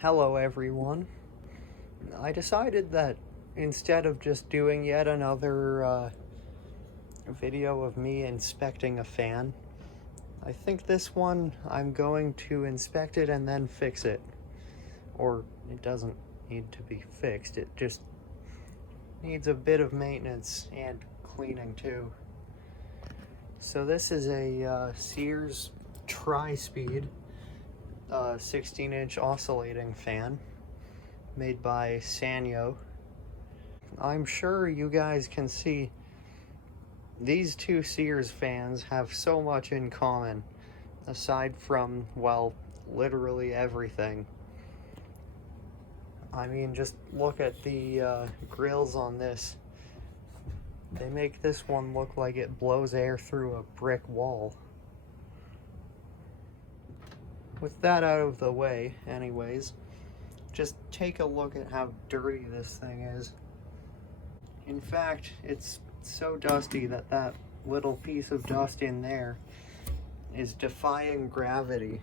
Hello everyone. I decided that instead of just doing yet another video of me inspecting a fan, I think this one I'm going to inspect it and then fix it. Or it doesn't need to be fixed, it just needs a bit of maintenance and cleaning too. So this is a Sears tri-speed 16-inch oscillating fan made by Sanyo. I'm sure you guys can see these two Sears fans have so much in common, aside from, well, literally everything. I mean, just look at the grills on this. They make this one look like it blows air through a brick wall. With that out of the way, anyways, just take a look at how dirty this thing is. In fact, it's so dusty that that little piece of dust in there is defying gravity.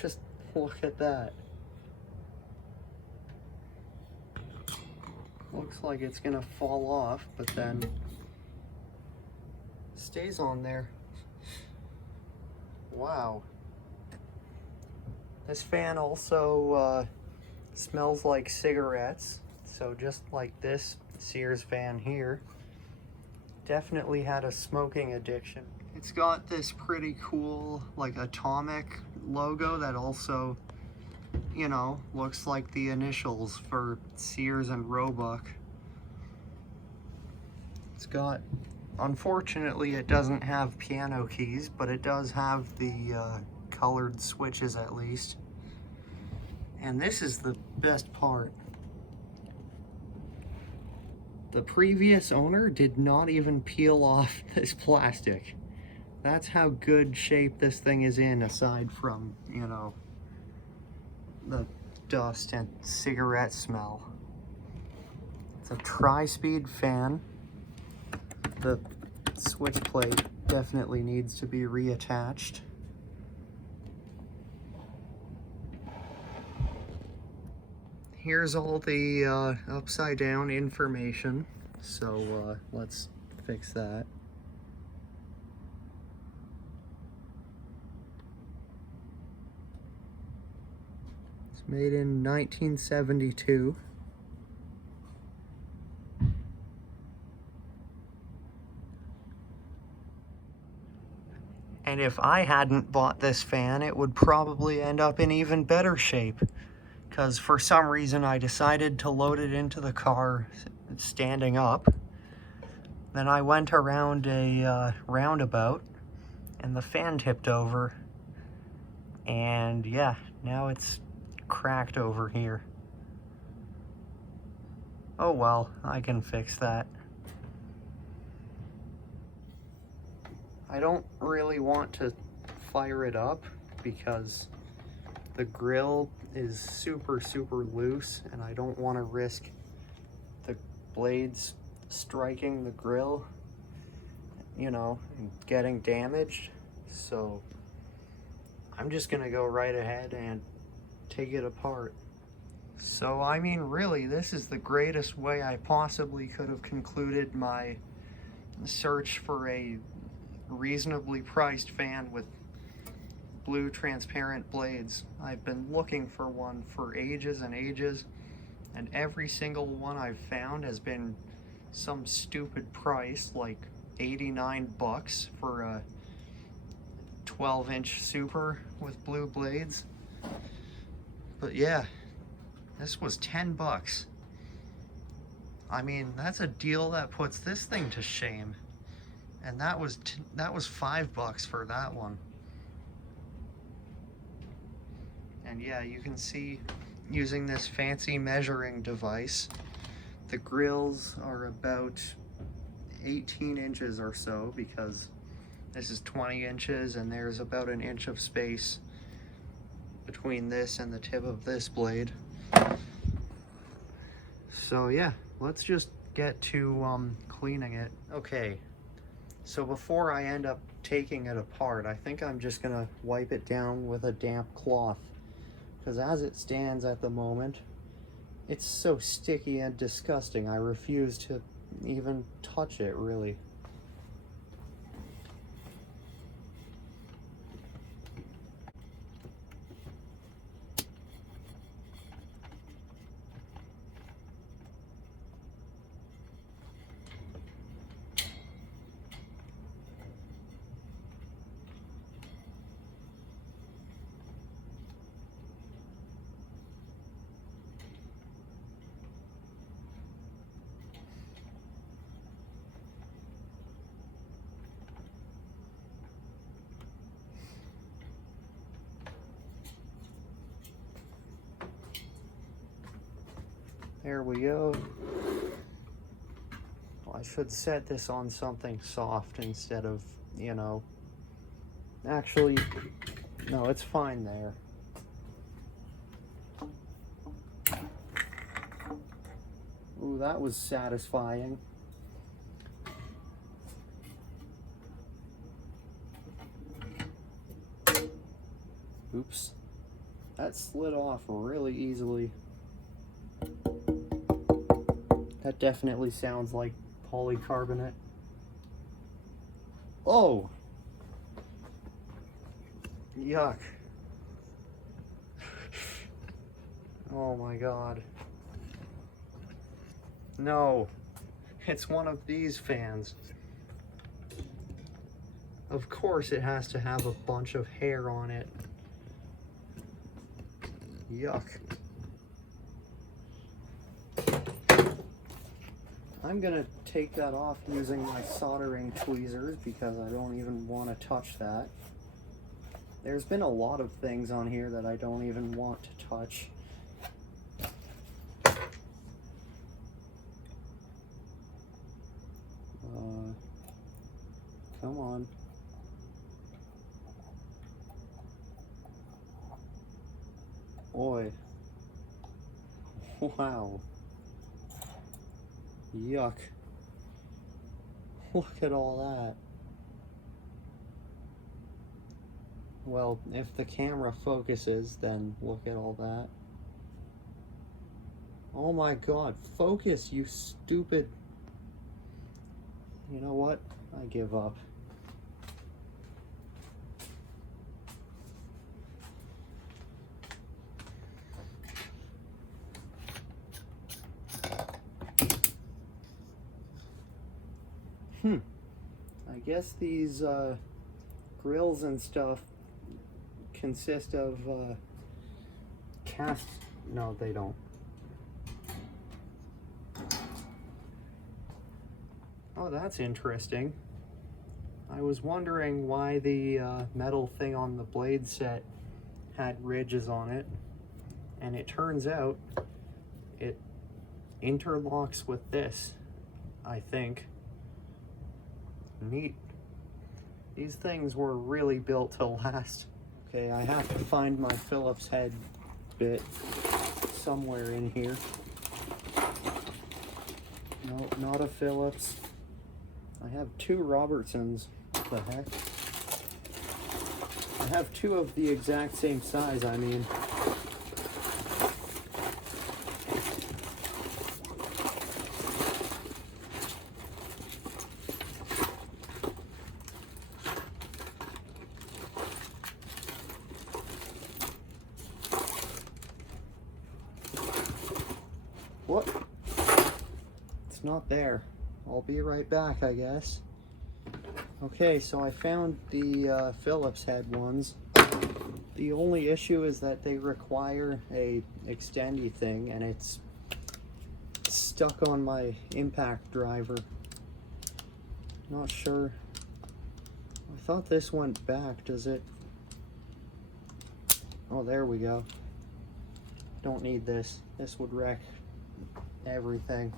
Just look at that. Looks like it's gonna fall off, but then stays on there. Wow. This fan also smells like cigarettes, so just like this Sears fan here, definitely had a smoking addiction. It's got this pretty cool, like, atomic logo that also, you know, looks like the initials for Sears and Roebuck. It's got, unfortunately, it doesn't have piano keys, but it does have the colored switches at least. And this is the best part. The previous owner did not even peel off this plastic. That's how good shape this thing is in, aside from, you know, the dust and cigarette smell. It's a tri-speed fan. The switch plate definitely needs to be reattached. Here's all the upside down information, so let's fix that. It's made in 1972. And if I hadn't bought this fan, it would probably end up in even better shape, because for some reason I decided to load it into the car standing up. Then I went around a roundabout and the fan tipped over, and yeah, now it's cracked over here. Oh well, I can fix that. I don't really want to fire it up because the grill is super loose and I don't want to risk the blades striking the grill, you know, and getting damaged. So I'm just gonna go right ahead and take it apart. So I mean, really, this is the greatest way I possibly could have concluded my search for a reasonably priced fan with blue transparent blades. I've been looking for one for ages and ages, and every single one I've found has been some stupid price, like 89 bucks for a 12-inch Super with blue blades. But yeah, this was 10 bucks. I mean, that's a deal that puts this thing to shame. And that was 5 bucks for that one. And yeah, you can see, using this fancy measuring device, the grills are about 18 inches or so, because this is 20 inches and there's about an inch of space between this and the tip of this blade. So yeah, let's just get to cleaning it. Okay, so before I end up taking it apart, I think I'm just gonna wipe it down with a damp cloth because as it stands at the moment, it's so sticky and disgusting. I refuse to even touch it, really. There we go. Well, I should set this on something soft instead of, you know, actually, no, it's fine there. Ooh, that was satisfying. Oops. That slid off really easily. That definitely sounds like polycarbonate. Oh! Yuck. Oh my god. No. It's one of these fans. Of course it has to have a bunch of hair on it. Yuck. I'm gonna take that off using my soldering tweezers because I don't even want to touch that. There's been a lot of things on here that I don't even want to touch. Come on. Boy. Wow. Yuck. Look at all that. Well, if the camera focuses, then look at all that. Oh my god, focus, you stupid. You know what? I give up. I guess these grills and stuff consist of cast. No, they don't. Oh, that's interesting. I was wondering why the metal thing on the blade set had ridges on it, and it turns out it interlocks with this, I think. Neat. These things were really built to last. Okay, I have to find my Phillips head bit somewhere in here. No, not a Phillips. I have two Robertsons. What the heck? I have two of the exact same size, I mean. What? It's not there. I'll be right back, I guess. Okay, so I found the Phillips head ones. The only issue is that they require a extendy thing, and it's stuck on my impact driver. Not sure. I thought this went back. Does it? Oh, there we go. Don't need this. This would wreck everything.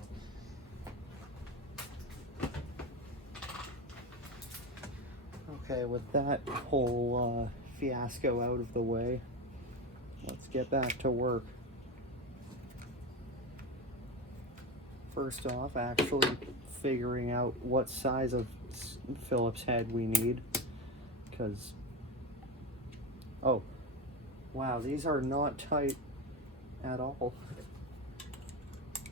Okay, with that whole fiasco out of the way, let's get back to work. First off, actually figuring out what size of Phillips head we need, because, oh, Wow, these are not tight at all.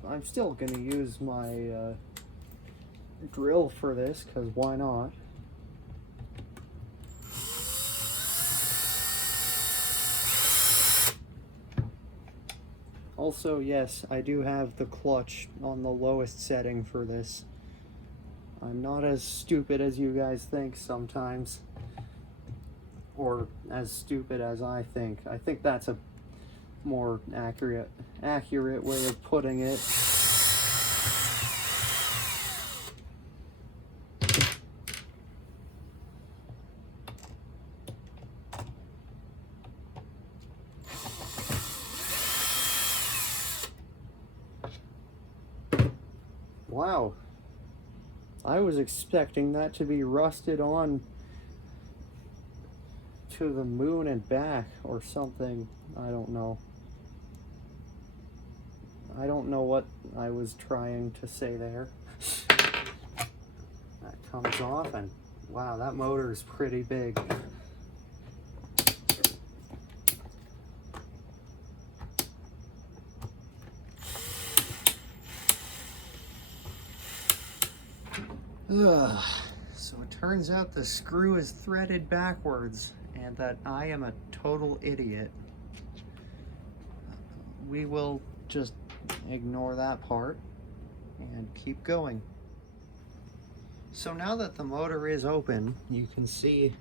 I'm still gonna use my drill for this, because why not? Also, yes, I do have the clutch on the lowest setting for this. I'm not as stupid as you guys think sometimes. Or as stupid as I think. I think that's a more accurate way of putting it. Wow. I was expecting that to be rusted on to the moon and back or something. I don't know. I don't know what I was trying to say there. That comes off, and wow, that motor is pretty big. So it turns out the screw is threaded backwards and that I am a total idiot. We will just ignore that part and keep going. So now that the motor is open, you can see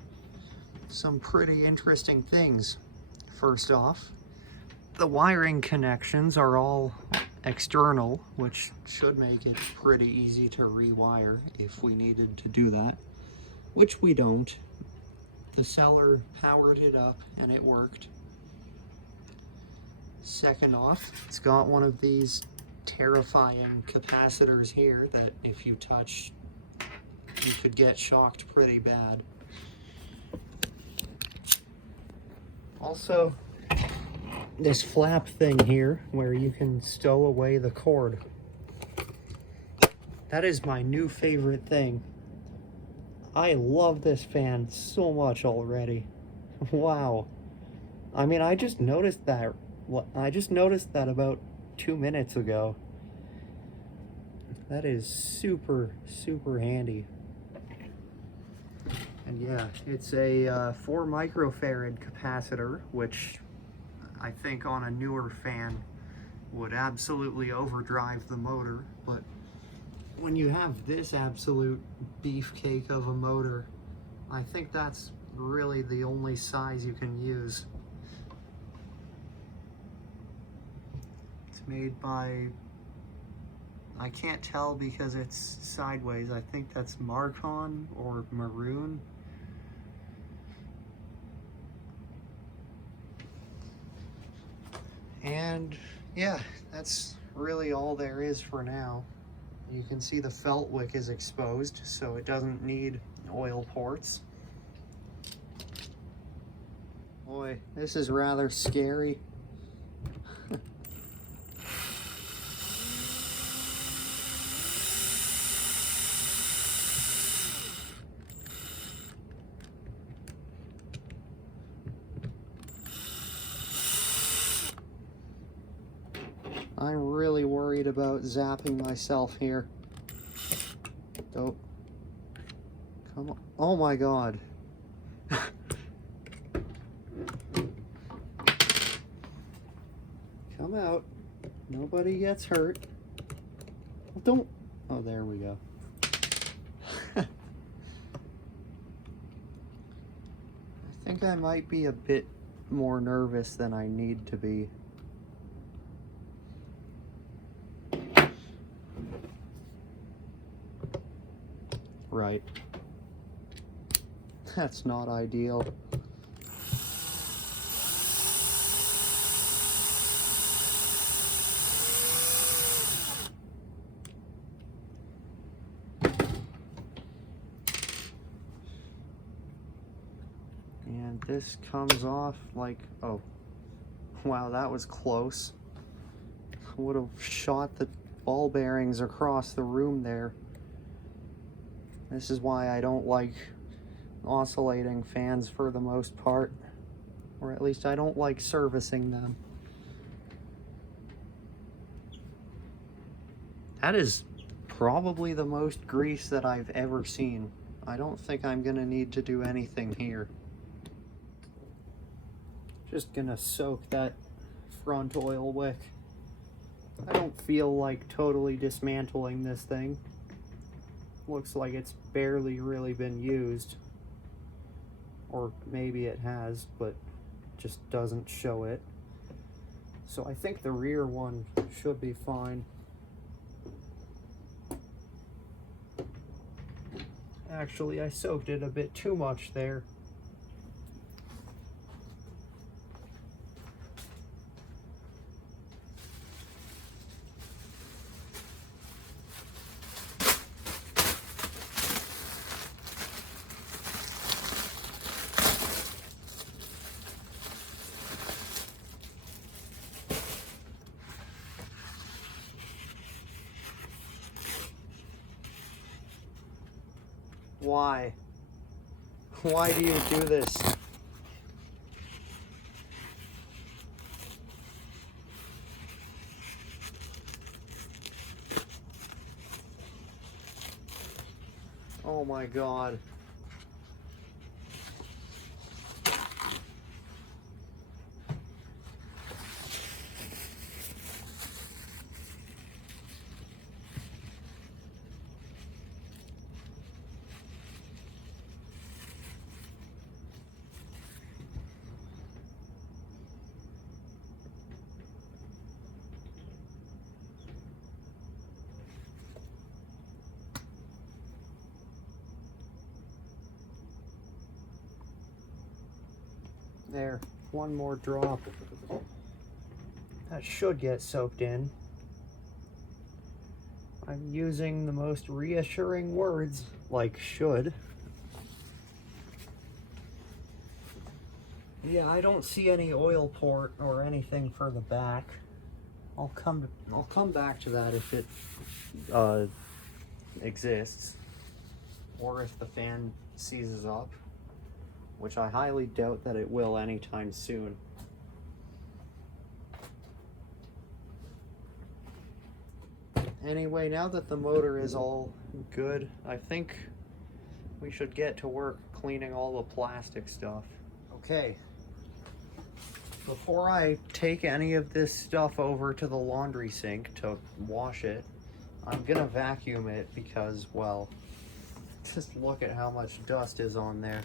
some pretty interesting things. First off, the wiring connections are all external, which should make it pretty easy to rewire if we needed to do that, which we don't. The seller powered it up and it worked. Second off, it's got one of these terrifying capacitors here that if you touch, you could get shocked pretty bad. Also, this flap thing here where you can stow away the cord. That is my new favorite thing. I love this fan so much already. Wow. I mean, I just noticed that about 2 minutes ago. That is super, super handy. And yeah, it's a 4 microfarad capacitor, which I think on a newer fan would absolutely overdrive the motor, but when you have this absolute beefcake of a motor, I think that's really the only size you can use. It's made by, I can't tell because it's sideways, I think that's Marcon or Maroon. And yeah, that's really all there is for now. You can see the felt wick is exposed, so it doesn't need oil ports. Boy, this is rather scary. I'm really worried about zapping myself here. Don't. Come on. Oh my God. Come out. Nobody gets hurt. Don't. Oh, there we go. I think I might be a bit more nervous than I need to be. Right. That's not ideal. And this comes off like, oh, wow, that was close. Would have shot the ball bearings across the room there. This is why I don't like oscillating fans for the most part. Or at least I don't like servicing them. That is probably the most grease that I've ever seen. I don't think I'm gonna need to do anything here. Just gonna soak that front oil wick. I don't feel like totally dismantling this thing. Looks like it's barely really been used. Or maybe it has, but just doesn't show it. So I think the rear one should be fine. Actually, I soaked it a bit too much there. Why? Why do you do this? Oh my God. There, one more drop. That should get soaked in. I'm using the most reassuring words, like should. Yeah, I don't see any oil port or anything for the back. I'll come back to that if it exists, or if the fan seizes up, which I highly doubt that it will anytime soon. Anyway, now that the motor is all good, I think we should get to work cleaning all the plastic stuff. Okay. Before I take any of this stuff over to the laundry sink to wash it, I'm gonna vacuum it because, well, just look at how much dust is on there.